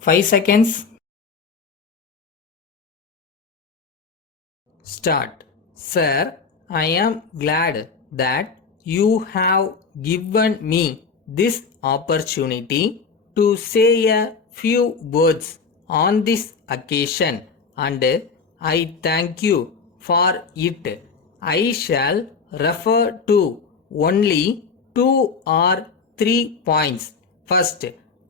5 seconds. Start. Sir, I am glad that you have given me this opportunity to say a few words on this occasion and I thank you for it. I shall refer to only 2 or 3 points. First,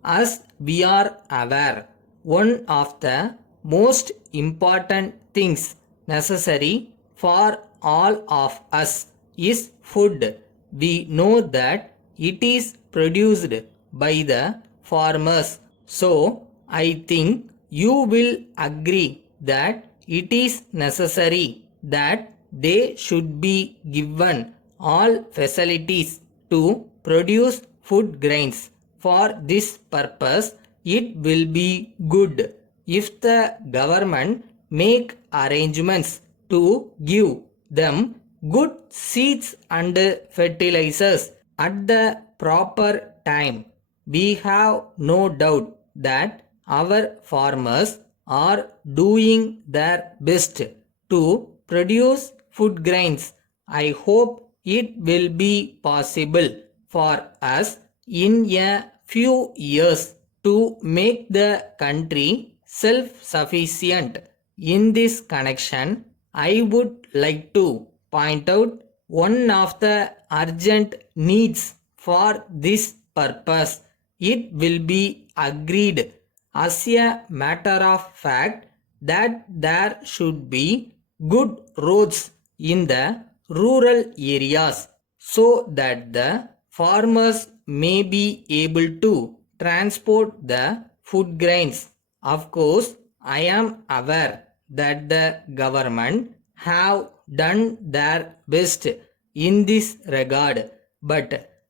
as we are aware, one of the most important things necessary for all of us is food. We know that it is produced by the farmers. So, I think you will agree that it is necessary that they should be given all facilities to produce food grains. For this purpose, it will be good if the government make arrangements to give them good seeds and fertilizers at the proper time. We have no doubt that our farmers are doing their best to produce food grains. I hope it will be possible for us in a few years to make the country self-sufficient. In this connection, I would like to point out one of the urgent needs for this purpose. It will be agreed as a matter of fact that there should be good roads in the rural areas so that the farmers may be able to transport the food grains. Of course, I am aware that the government have done their best in this regard, but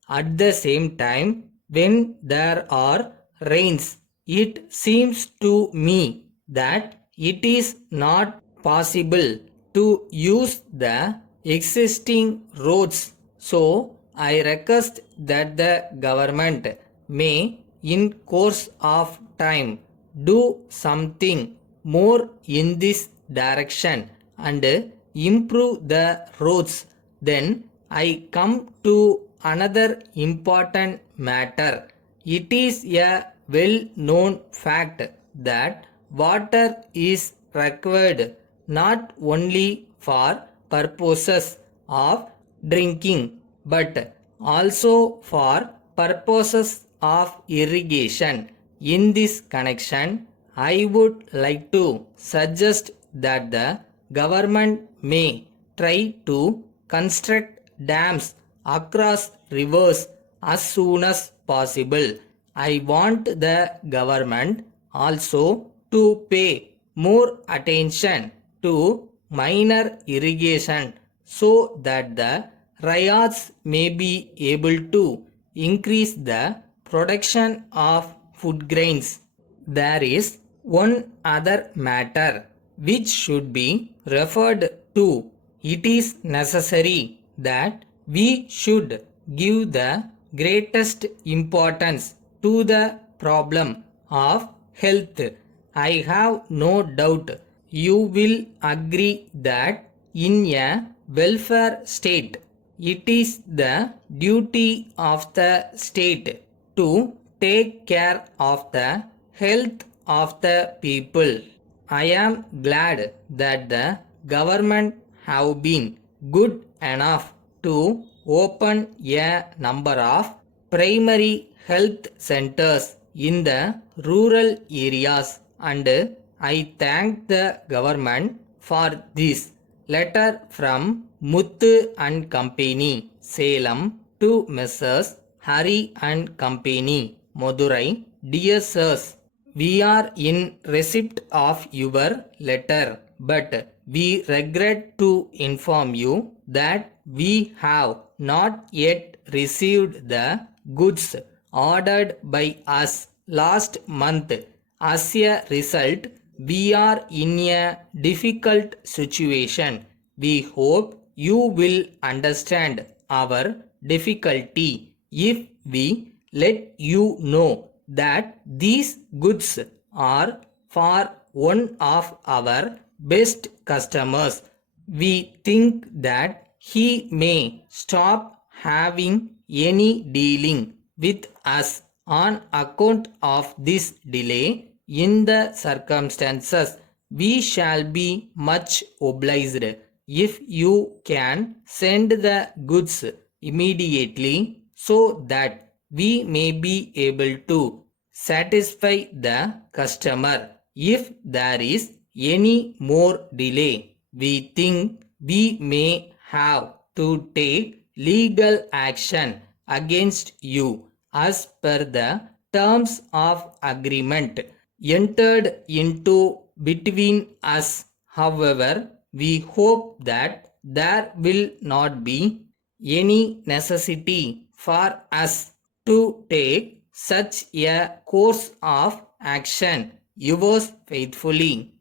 at the same time, when there are rains, it seems to me that it is not possible to use the existing roads. So, I request that the government may, in course of time, do something more in this direction and improve the roads. Then I come to another important matter. It is a well known fact that water is required not only for purposes of drinking but also for purposes of irrigation. In this connection, I would like to suggest that the government may try to construct dams across rivers as soon as possible. I want the government also to pay more attention to minor irrigation so that the ryots may be able to increase the production of food grains. There is one other matter which should be referred to. It is necessary that we should give the greatest importance to the problem of health. I have no doubt you will agree that in a welfare state, it is the duty of the state to take care of the health of the people. I am glad that the government have been good enough to open a number of primary health centers in the rural areas and I thank the government for this. Letter from Muthu and Company, Salem to Messrs. Hari and Company, Madurai. Dear sirs, we are in receipt of your letter, but we regret to inform you that we have not yet received the goods ordered by us last month. As a result, we are in a difficult situation. We hope you will understand our difficulty if we let you know that these goods or for one of our best customers, we think that he may stop having any dealing with us on account of this delay in the circumstances. We shall be much obliged if you can send the goods immediately so that we may be able to satisfy the customer. If there is any more delay, we think we may have to take legal action against you as per the terms of agreement entered into between us. However, we hope that there will not be any necessity for us to take such a course of action. Yours faithfully,